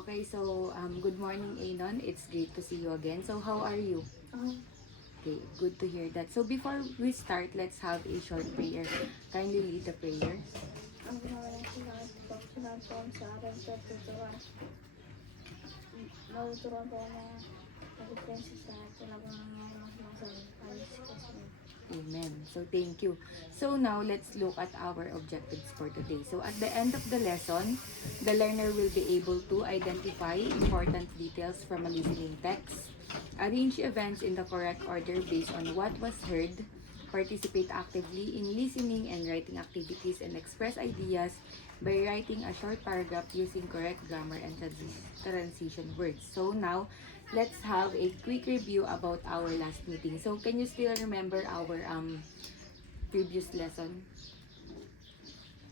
Okay, so good morning, Anon. It's great to see you again. So how are you? Okay, good to hear that. So before we start, let's have a short prayer. Kindly lead the prayer. Ang ginawa ng lahat, pagsunod po sa aral sa tuturuan. Matuturuan po ang mga nag-depensa sa talagang nangyayari ng mga alis kasi. Amen. So thank you. So now let's look at our objectives for today. So at the end of the lesson, the learner will be able to identify important details from a listening text, arrange events in the correct order based on what was heard, participate actively in listening and writing activities, and express ideas by writing a short paragraph using correct grammar and transition words. So now, let's have a quick review about our last meeting. So can you still remember our previous lesson?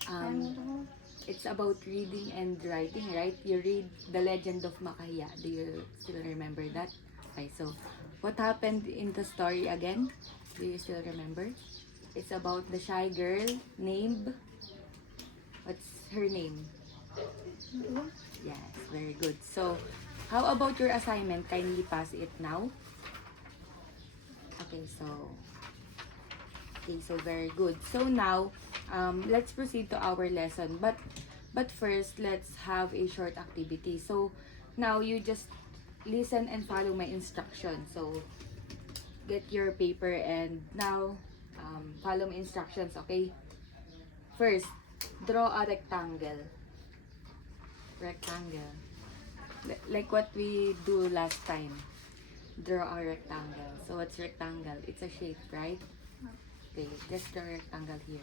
Ano Um, po? it's about reading and writing, right? You read The Legend of Makaya. Do you still remember that? Okay, so what happened in the story again? Do you still remember? It's about the shy girl named, what's her name? Ano? Yes, very good. So, how about your assignment? Kindly pass it now. Okay, so very good. So now, let's proceed to our lesson. But first, let's have a short activity. So now you just listen and follow my instructions. So get your paper and now follow my instructions. Okay. First, draw a rectangle. Rectangle. Like what we do last time. Draw a rectangle. So what's rectangle? It's a shape, right? Okay, just draw a rectangle here.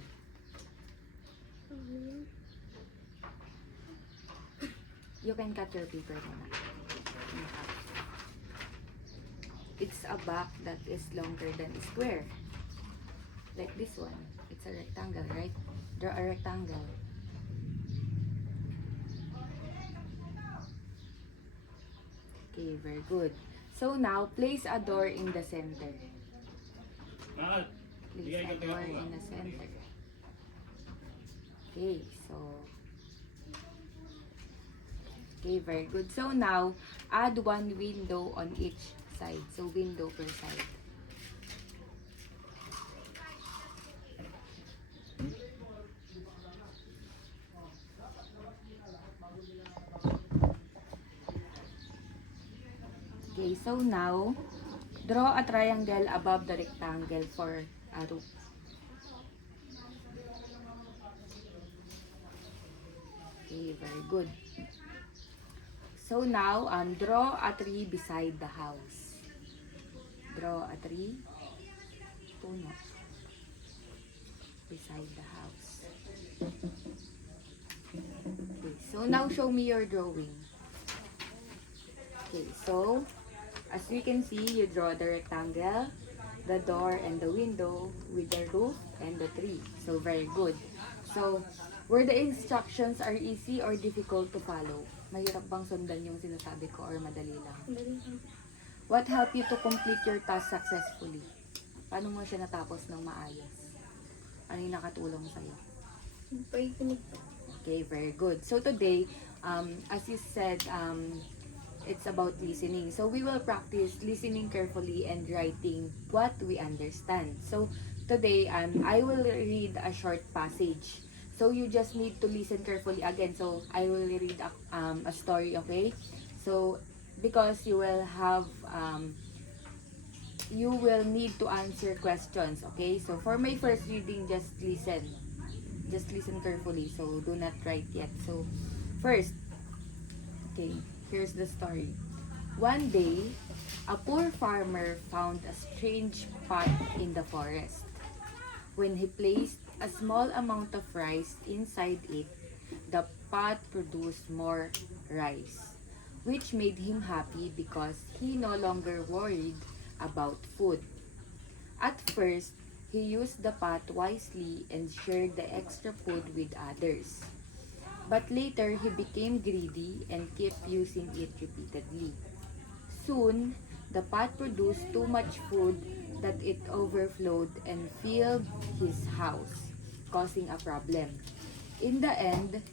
You can cut your paper muna. It's a back that is longer than a square. Like this one. It's a rectangle, right? Draw a rectangle. Okay, very good. So now, place a door in the center. Place a door in the center. Okay, so... Okay, very good. So now, add one window on each side. So window per side. Okay, so now, draw a triangle above the rectangle for a roof. Okay, very good. So now, draw a tree beside the house. Draw a tree, puno, beside the house. Okay, so now show me your drawing. Okay, so as we can see, you draw the rectangle, the door and the window with the roof and the tree. So very good. So, were the instructions are easy or difficult to follow? Mahirap bang sundan yung sinasabi ko or madali lang? What helped you to complete your task successfully? Paano mo siya natapos ng maayos? Ano yung nakatulong sa'yo? Pakikinig po. Okay, very good. So today, as you said, it's about listening. So we will practice listening carefully and writing what we understand. So today, I will read a short passage. So you just need to listen carefully again. So I will read a story, okay? So because you will need to answer questions, okay? So for my first reading, just listen. Just listen carefully. So do not write yet. So first, okay, here's the story. One day, a poor farmer found a strange pot in the forest. When he placed a small amount of rice inside it, the pot produced more rice, which made him happy because he no longer worried about food. At first, he used the pot wisely and shared the extra food with others. But later, he became greedy and kept using it repeatedly. Soon, the pot produced too much food that it overflowed and filled his house, causing a problem. In the end,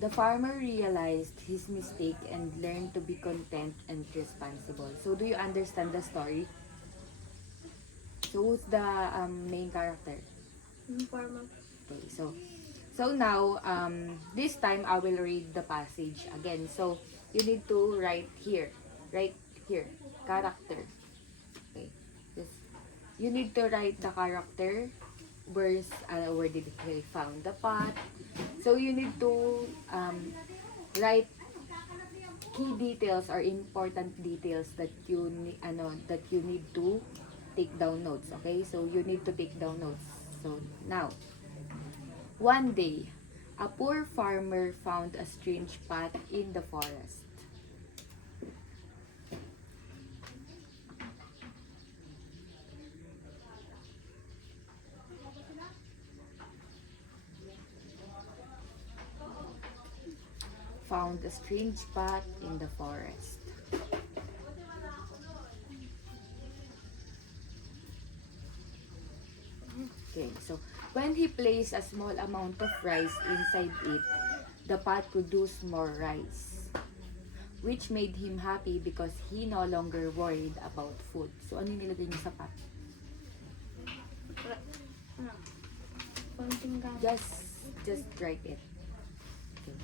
The farmer realized his mistake and learned to be content and responsible. So, do you understand the story? So, who's the main character? Yung farmer. Okay, so now, this time I will read the passage again. So, you need to write here, character. Okay, this, you need to write the character, where did he found the pot. So, you need to write key details or important details that that you need to take down notes. Okay, so you need to take down notes. So, now, one day, a poor farmer found a strange pot in the forest. Found a strange pot in the forest. Okay, so when he placed a small amount of rice inside it, the pot produced more rice, which made him happy because he no longer worried about food. So, ano yung nilagay niya sa pot? Ano? Konting gamit. Just write it. Okay.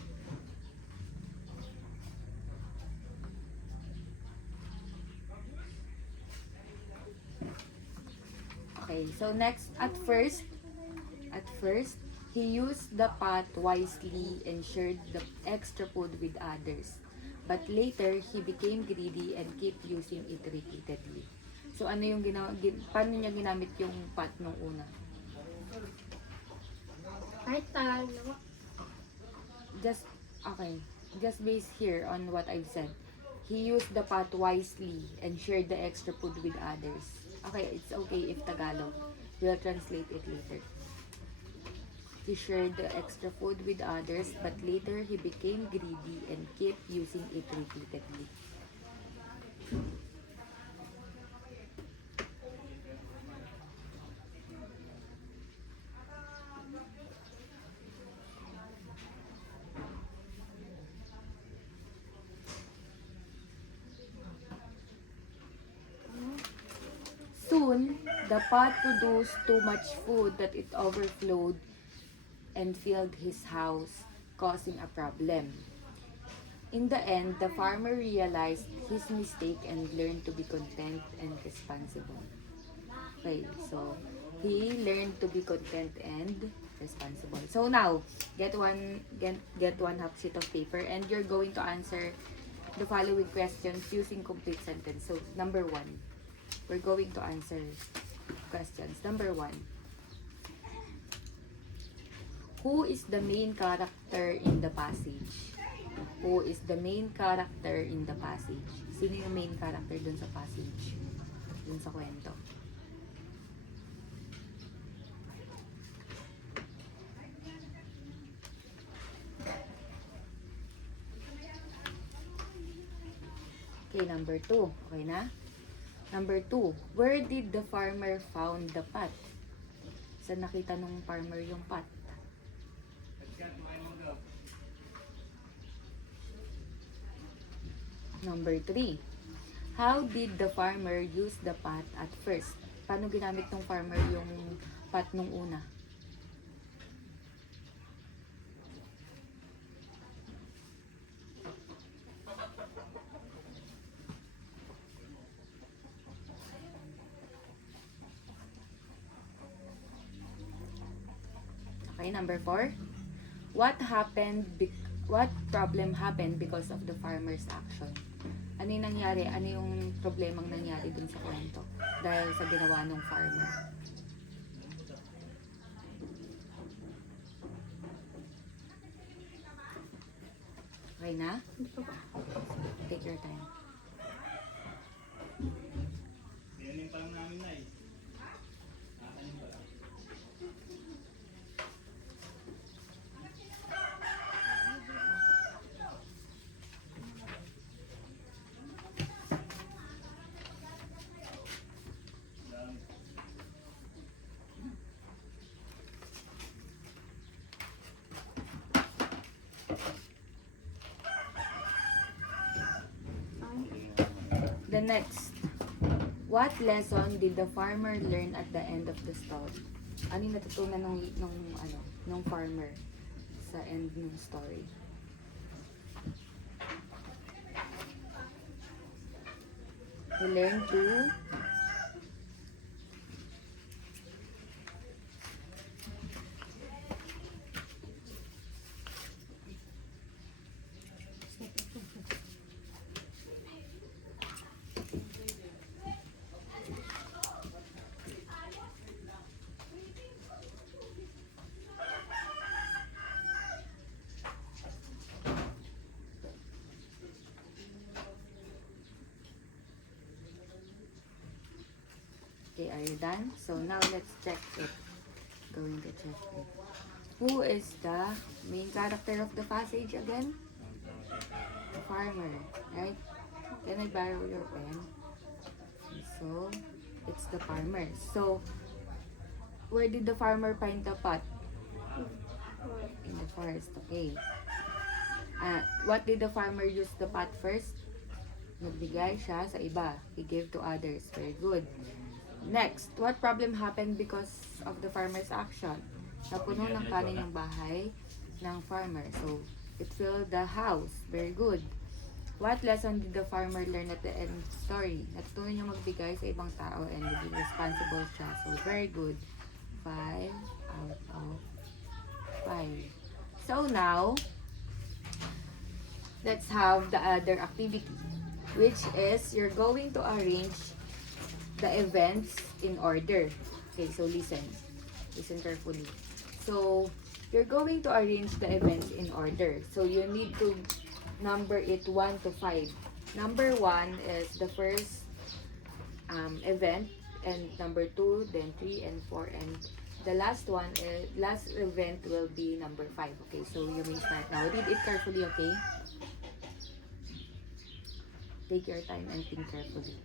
Okay, so next, at first, he used the pot wisely and shared the extra food with others. But later, he became greedy and kept using it repeatedly. So, ano yung paano niya ginamit yung pot nung una? Kahit tagal naman. Just based here on what I've said. He used the pot wisely and shared the extra food with others. Okay, it's okay if Tagalog. We'll translate it later. He shared the extra food with others, but later he became greedy and kept using it repeatedly. Soon, the pot produced too much food that it overflowed and filled his house, causing a problem. In the end, the farmer realized his mistake and learned to be content and responsible. Okay, so he learned to be content and responsible. So now, get one half sheet of paper and you're going to answer the following questions using complete sentence. So number 1, we're going to answer questions. Number 1. Who is the main character in the passage? Who is the main character in the passage? Sino yung main character dun sa passage? Dun sa kwento. Okay, number 2. Okay na? Number 2. Where did the farmer found the pot? Saan nakita nung farmer yung pot? Number 3. How did the farmer use the pot at first? Paano ginamit ng farmer yung pot nung una? Okay, number 4. What problem happened because of the farmer's action? Ano yung nangyari? Ano yung problemang nangyari dun sa kwento? Dahil sa ginawa ng farmer. Okay na? Take your time. Yan pa lang namin na eh. The next, what lesson did the farmer learn at the end of the story? Ano yung natutunan nung farmer sa end ng story? He learned to Okay, are you done? So now let's check it. Going to check it. Who is the main character of the passage again? The farmer, right? Can I borrow your pen? So, it's the farmer. So, where did the farmer find the pot? In the forest, okay. What did the farmer use the pot first? Nagbigay siya sa iba. He gave to others. Very good. Next, what problem happened because of the farmer's action? Napuno ng kanin yung bahay ng farmer. So, it filled the house. Very good. What lesson did the farmer learn at the end of the story? Natutunan niya magbigay sa ibang tao and be responsible siya. So, very good. 5 out of 5. So, now, let's have the other activity, which is you're going to arrange the events in order. Okay, so listen. Listen carefully. So, you're going to arrange the events in order. So, you need to number it 1 to 5. Number 1 is the first event, and number 2, then 3 and 4, and the last one is, last event will be number 5. Okay, so you may start now. Read it carefully, okay? Take your time and think carefully.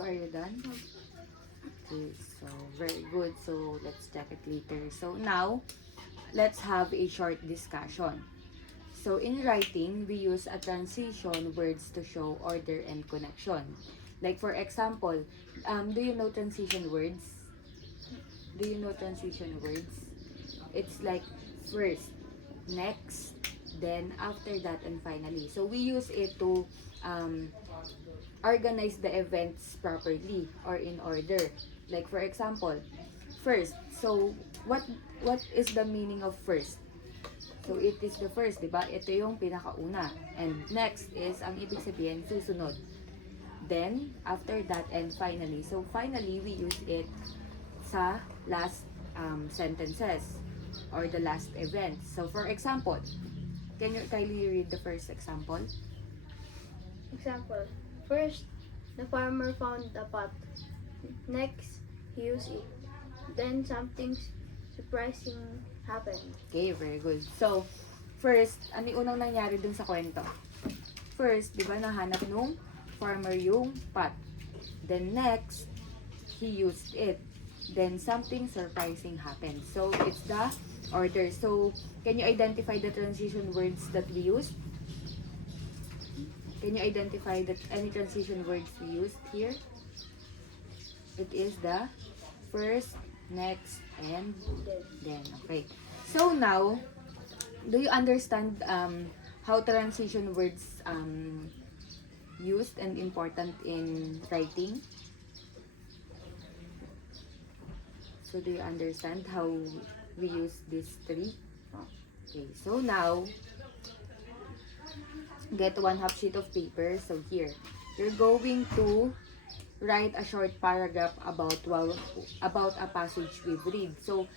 So, are you done? Okay, so very good. So, let's check it later. So, now, let's have a short discussion. So, in writing, we use a transition words to show order and connection. Like, for example, do you know transition words? Do you know transition words? It's like first, next, then after that, and finally. So, we use it to organize the events properly or in order. Like for example, first. So what is the meaning of first? So it is the first, 'di ba? Ito yung pinakauna. And next is ang ibig sabihin susunod. Then after that and finally. So finally we use it sa last sentences or the last event. So for example, can you kindly read the first example? Example. First, the farmer found the pot. Next, he used it. Then something surprising happened. Okay, very good. So, first, ano yung unang nangyari dun sa kwento? First, di ba, nahanap nung farmer yung pot. Then next, he used it. Then something surprising happened. So, it's the order. So, can you identify the transition words that we used? Can you identify that any transition words we used here? It is the first, next, and then. Okay. So now, do you understand how transition words used and important in writing? So do you understand how we use these three? Okay. So now, get 1/2 sheet of paper. So here, you're going to write a short paragraph about a passage we've read. So,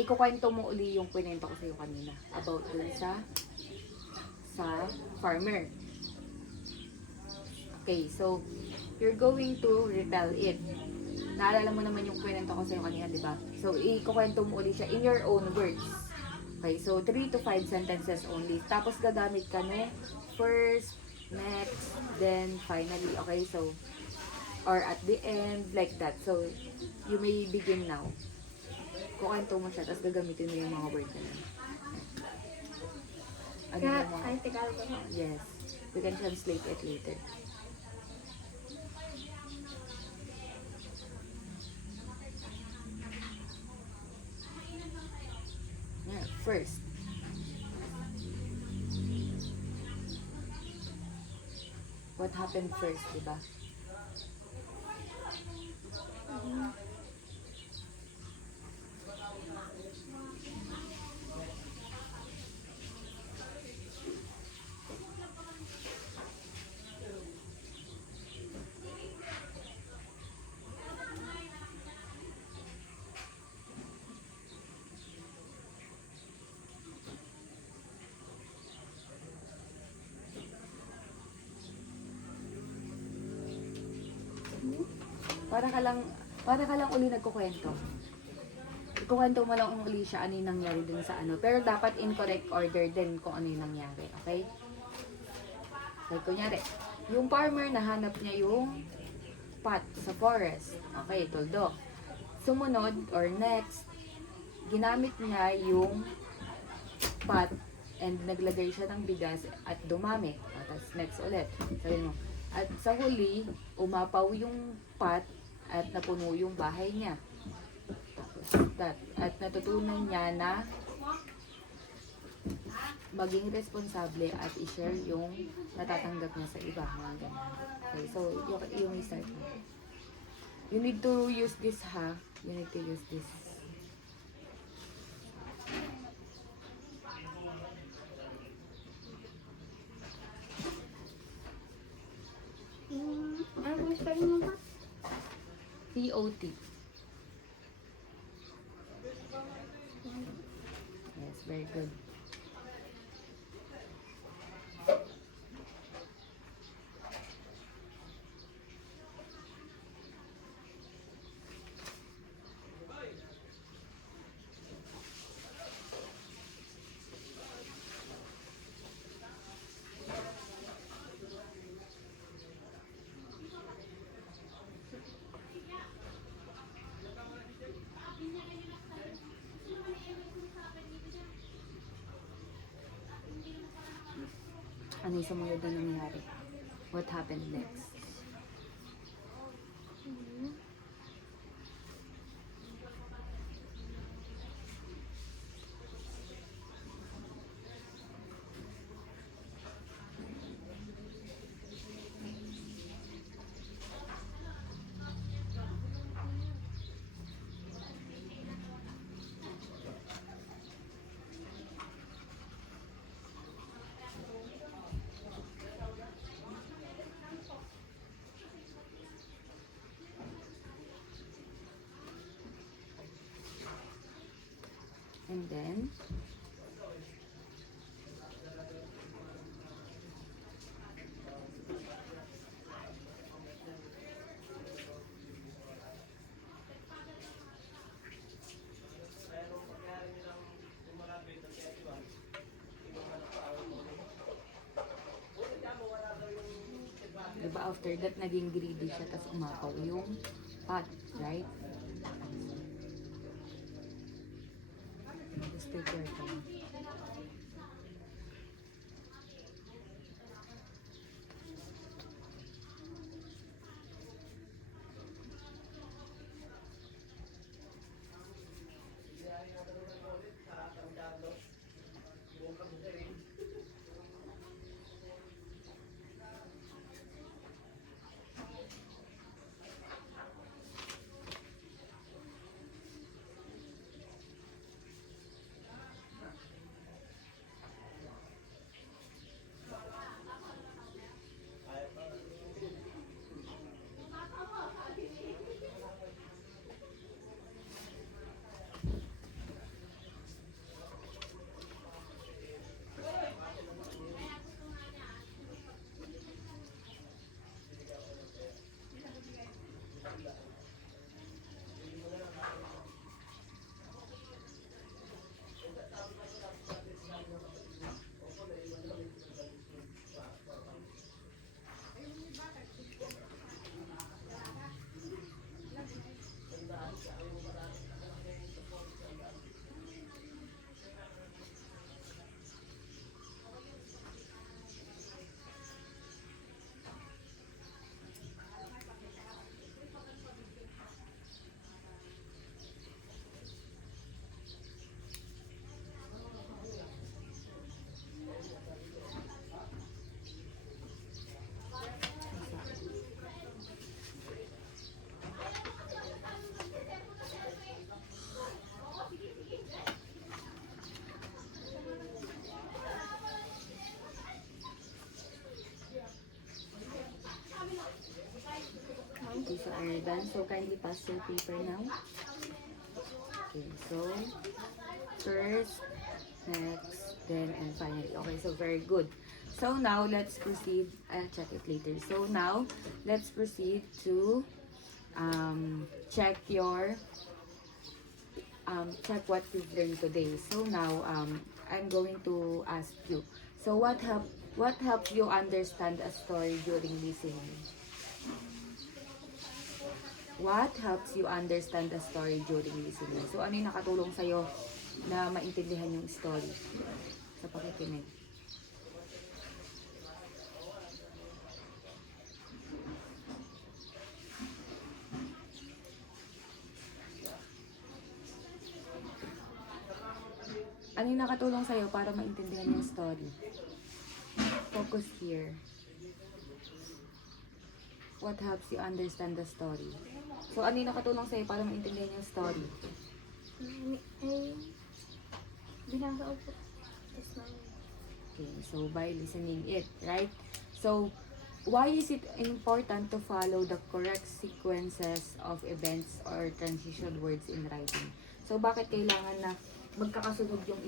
ikukwento mo uli yung kwento ko sa'yo kanina about dun sa farmer. Okay, so you're going to retell it. Naalala mo naman yung kwento ko sa'yo kanina, di ba? So, ikukwento mo ulit siya in your own words. Okay, so 3 to 5 sentences only. Tapos gagamit ka no first, next, then finally. Okay, so, or at the end, like that. So, you may begin now. Kukwento mo siya, tapos gagamitin mo yung mga words na yun. Ano Kaya, yung mga... kahit Tagalog ako. Yes. We can translate it later. Yeah, first. What happened first, diba? Para ka lang uli nagkukwento. Ikukwento mo lang uli siya ano yung nangyari dun sa ano. Pero dapat in correct order din kung ano yung nangyari. Okay? Like, kunyari, yung farmer nahanap niya yung pot sa forest. Okay, tuldok. Sumunod, or next, ginamit niya yung pot and naglagay siya ng bigas at dumami. Tapos next ulit. Sabi mo, at sa huli, umapaw yung pot at napuno yung bahay niya. Tapos at natutunan niya na maging responsable at i-share yung natatanggap niya sa iba. Mga ganyan. Okay, so yung start mo. You need to use this ha. You need to use this. Ano po spelling mo ba? TOT. Yes, very good. Ano yung sumunod na nangyari? What happened next? And then, diba after that, naging greedy siya, tapos umapaw yung pot, right? Just take your time. are done. So kindly pass your paper now. Okay, so first, next, then, and finally. Okay, so very good. So now let's proceed. I'll check it later. So now let's proceed to check your check what you've learned today. So now I'm going to ask you. So what helps you understand a story during listening? What helps you understand a story during listening? So ano yung nakatulong sa'yo na maintindihan yung story sa pakikinig? Ano yung nakatulong sa'yo para maintindihan yung story? Focus here. What helps you understand the story? So, ano yung nakatulong sa'yo para maintindihan yung story? Ay, binasa ko po. Tapos na Okay, so by listening it, right? So, why is it important to follow the correct sequences of events or transition words in writing? So, bakit kailangan na magkakasunod yung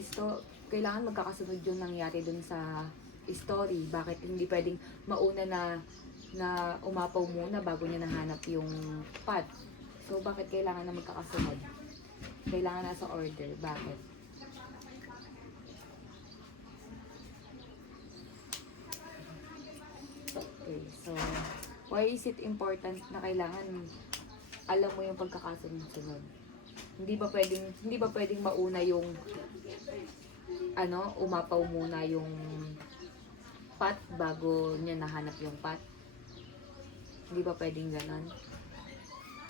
kailangan magkakasunod yung nangyari dun sa story? Bakit hindi pwedeng mauna na umapaw muna bago niya nahanap yung path? So, bakit kailangan na magkakasunod? Kailangan nasa order. Bakit? Okay, so, why is it important na kailangan alam mo yung pagkakasunod-sunod? Hindi ba pwedeng mauna yung umapaw muna yung path bago niya nahanap yung path? Hindi ba pwedeng ganon?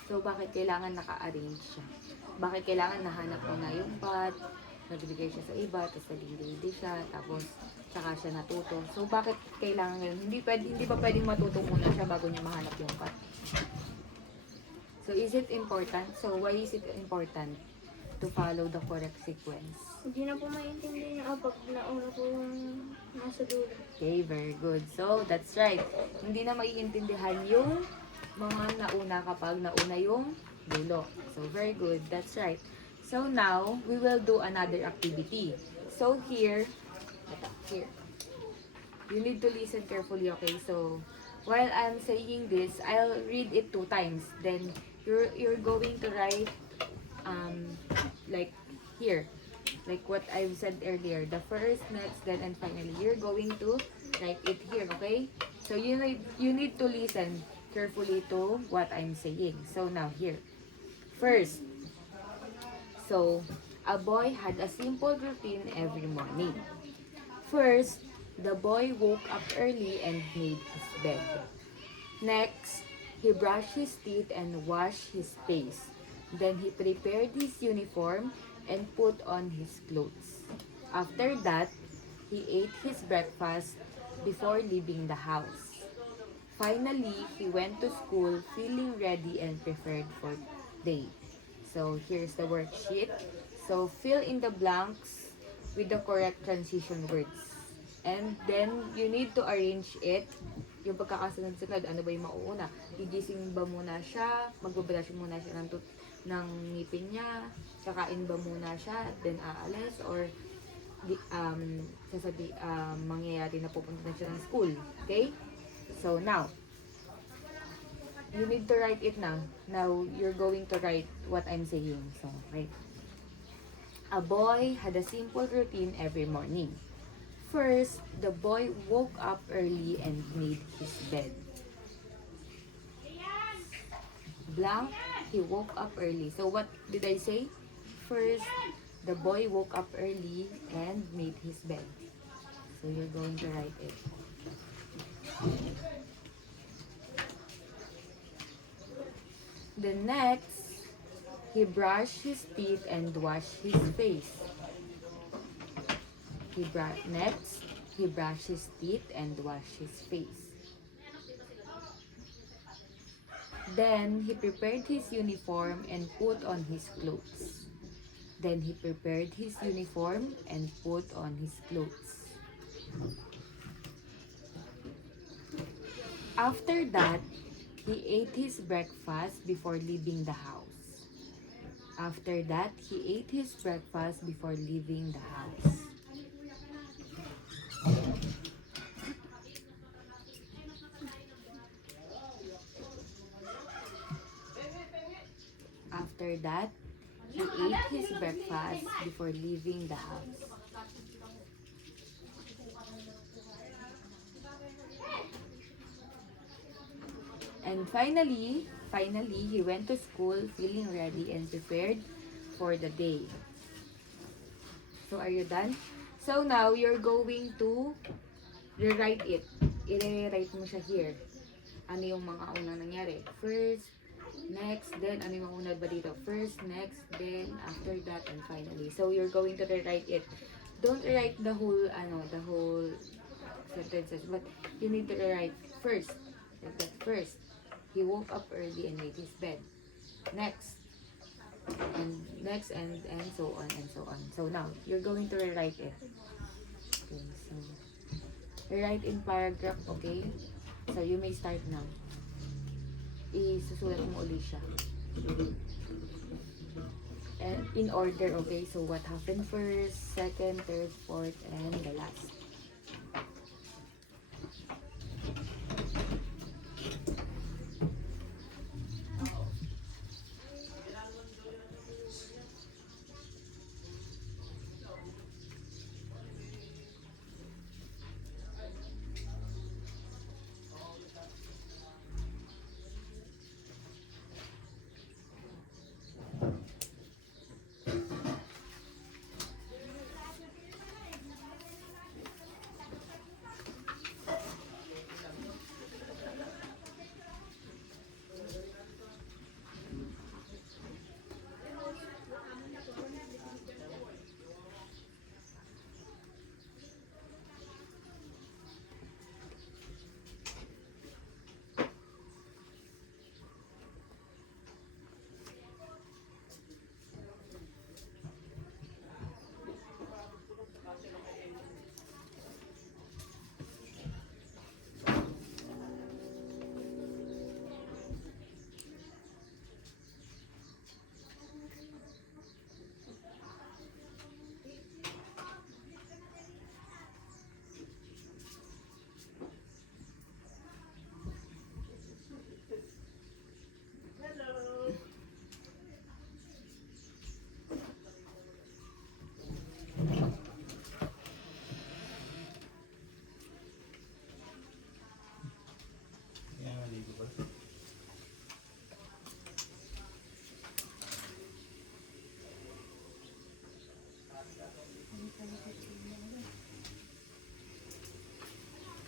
So, bakit kailangan naka-arrange siya? Bakit kailangan nahanap mo na yung path, nagbigay siya sa iba, tapos naging ready siya, tapos tsaka siya natuto. So, bakit kailangan ganun? Hindi ba pwedeng matuto muna siya bago niya mahanap yung path? So, is it important? So, why is it important to follow the correct sequence? hindi na po maintindihan yung pag nauna po yung nasa dulo. Okay, very good. So, that's right. Hindi na maiintindihan yung mga nauna kapag nauna yung dulo. So, very good. That's right. So, now, we will do another activity. So, here, you need to listen carefully, okay? So, while I'm saying this, I'll read it 2 times. Then, you're going to write, like, here. Like what I've said earlier, the first, next, then, and finally, you're going to write it here, okay? So you need to listen carefully to what I'm saying. So now here, first, so a boy had a simple routine every morning. First, the boy woke up early and made his bed. Next, he brushed his teeth and washed his face. Then he prepared his uniform and put on his clothes. After that, he ate his breakfast before leaving the house. Finally, he went to school feeling ready and prepared for day. So here's the worksheet. So fill in the blanks with the correct transition words. And then you need to arrange it. Yung pagkakasunod-sunod, ano ba yung mauuna? Gigising ba muna siya? Magbabrush muna siya ng ngipin niya? Kakain ba muna siya? Then aalis? Or mangyayari na pupunta na siya ng school? Okay? So now, you need to write it now. Now, you're going to write what I'm saying. So, right. A boy had a simple routine every morning. First, the boy woke up early and made his bed. Blank, he woke up early. So, what did I say? First, the boy woke up early and made his bed. So, you're going to write it. The next, he brushed his teeth and washed his face. Next, he brushed his teeth and washed his face. Then, he prepared his uniform and put on his clothes. Then, he prepared his uniform and put on his clothes. After that, he ate his breakfast before leaving the house. After that, he ate his breakfast before leaving the house. After that, he ate his breakfast before leaving the house. And finally, he went to school feeling ready and prepared for the day. So, are you done? So, now, you're going to rewrite it. I-rewrite mo siya here. Ano yung mga unang nangyari? First, next, then, ano yung unang ba dito? First, next, then, after that, and finally. So, you're going to rewrite it. Don't write the whole sentences, but you need to rewrite first. Like that, first. He woke up early and made his bed. Next. And next, and so on, and so on. So, now, you're going to rewrite it. Okay, so, rewrite in paragraph, okay? So, you may start now. Isusulat mo ulit siya. And in order, okay? So, what happened first, second, third, fourth, and the last. Kaya naligo ba?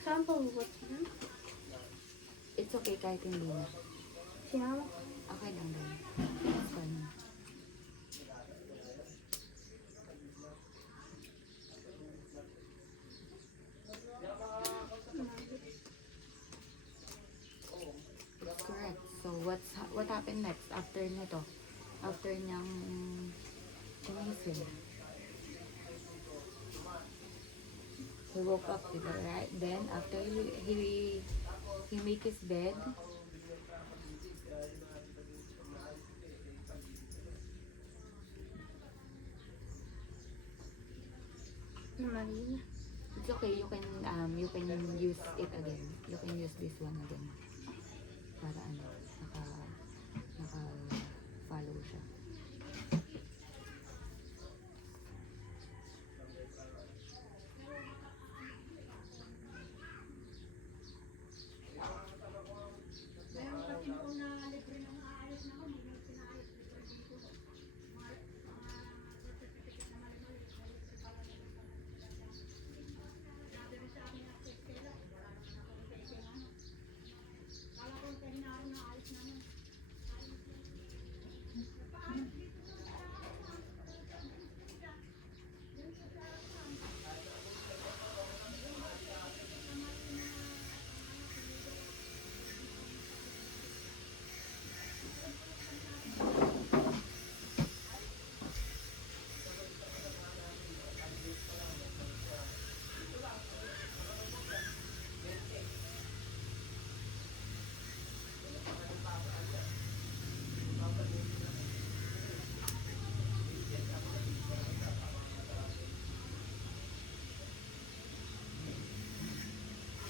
Saan pa hugot na? It's okay kahit hindi na. Sinama? Okay lang din. It's fine. Correct. So, what happened next after nito? After niyang kumising. He woke up, diba, right? Then, after he make his bed, Mali na. it's okay. You can use it again. You can use this one again. Para naka follow siya.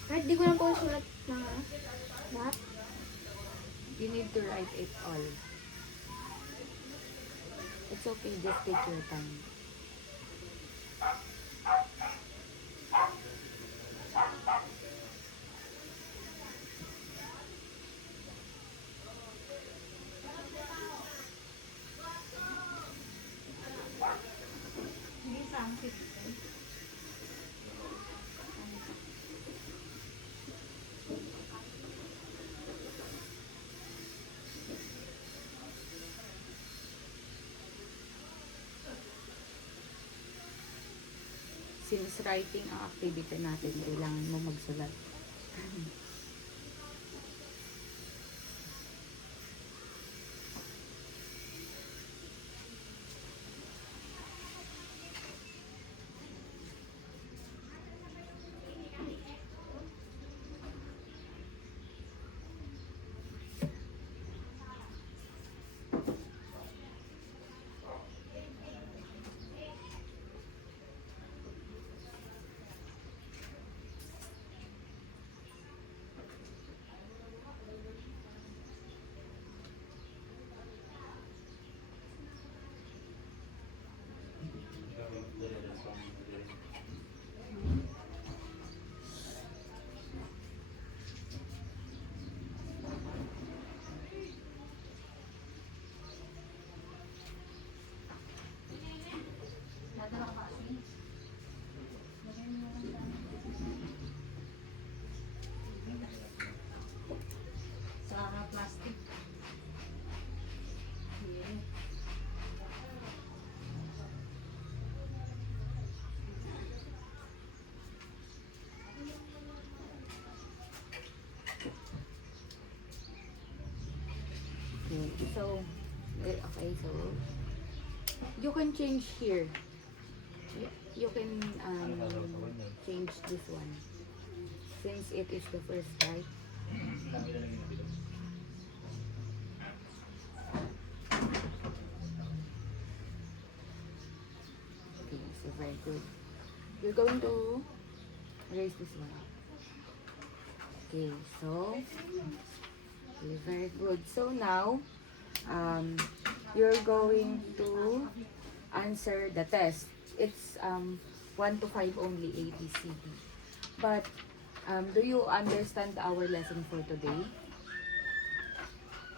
Kahit di ko na po sulat na lahat. You need to write it all. It's okay, just take your time. Since writing ang activity natin, kailangan mo magsulat. Sa plastic. Yeah. Okay, so you can change here. You can change this one since it is the first, right? Okay, so very good. You're going to erase this one. Okay, so okay, very good. So now, you're going to answer the test. It's 1 to 5 only, A, B, C, D. But do you understand our lesson for today?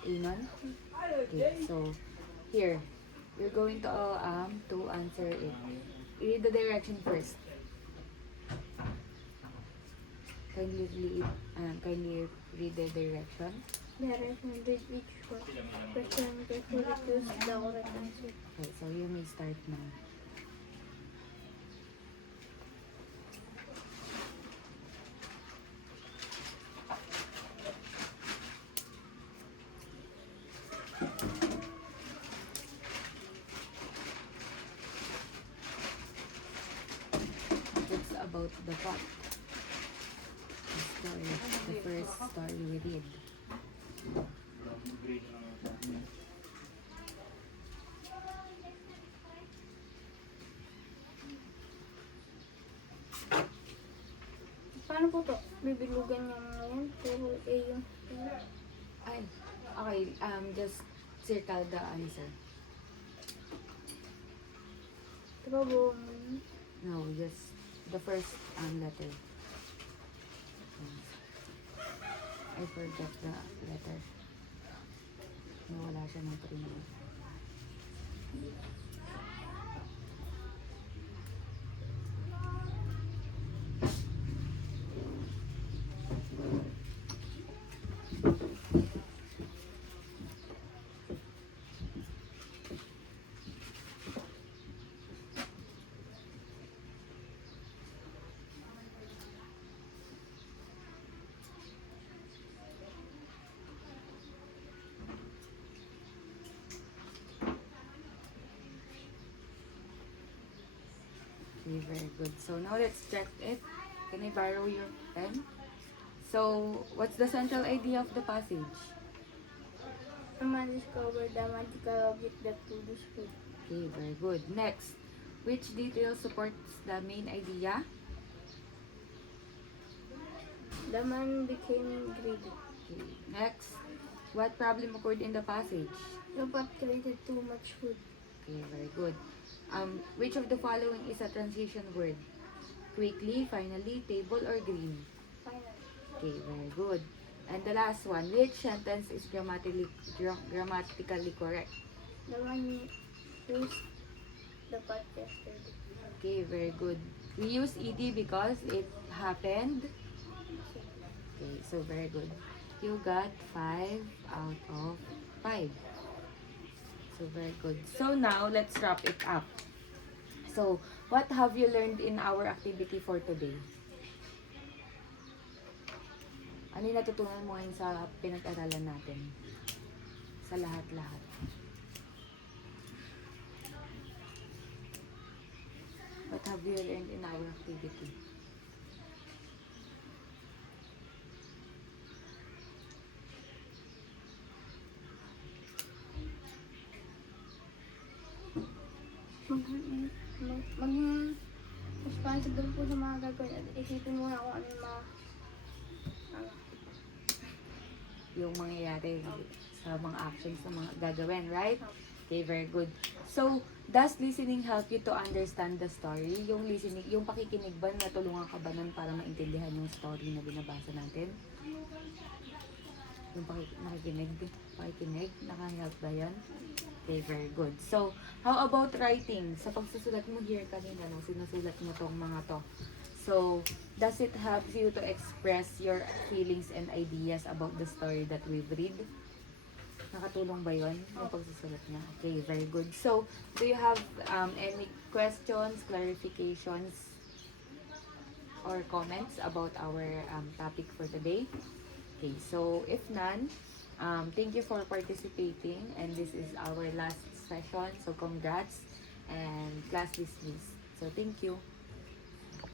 Amen? Okay, so here, you're going to answer it. Read the direction first. Kindly read the direction. Direction did each question carefully choose the correct answer. Okay, so you may start now. It's about the pot. The story, the first story we read. Paano po to? Bibilugan yung ngayon? Puro A yung... Ay, okay, just circle the answer. Diba buong... No, just the first letter. I forgot the letter. Nawala siya ng print. Okay, very good. So now let's check it. Can I borrow your pen? So, what's the central idea of the passage? A man discovered the magical object that produces food. Okay, very good. Next, which detail supports the main idea? The man became greedy. Okay. Next, what problem occurred in the passage? Robot created too much food. Okay, very good. Which of the following is a transition word? Quickly, finally, table, or green? Finally, Okay, very good. And the last one, which sentence is grammatically correct? the one used the pot yesterday. Okay, very good. We use ED because it happened. Okay, so very good. You got 5 out of 5. So very good. So now, let's wrap it up. So, what have you learned in our activity for today? Ano yung natutunan mo ngayon sa pinag-aralan natin? Sa lahat-lahat. What have you learned in our activity? Maging responsible po sa mga gagawin at isipin muna kung ano yung mga Yung mangyayari sa mga actions na mga gagawin, right? Okay, very good. So, does listening help you to understand the story? Yung listening, yung pakikinig ba, natulungan ka ba nun para maintindihan yung story na binabasa natin? Yung pakikinig, naka-help ba yan? Okay, very good. So, how about writing? Sa pagsusulat mo here kanina, no, sinusulat mo tong mga to. So, does it help you to express your feelings and ideas about the story that we've read? Nakatulong ba yun, yung pagsusulat niya? Okay, very good. So, do you have any questions, clarifications, or comments about our topic for today? Okay, so if none, thank you for participating, and this is our last session. So, congrats, and class dismissed. So, thank you.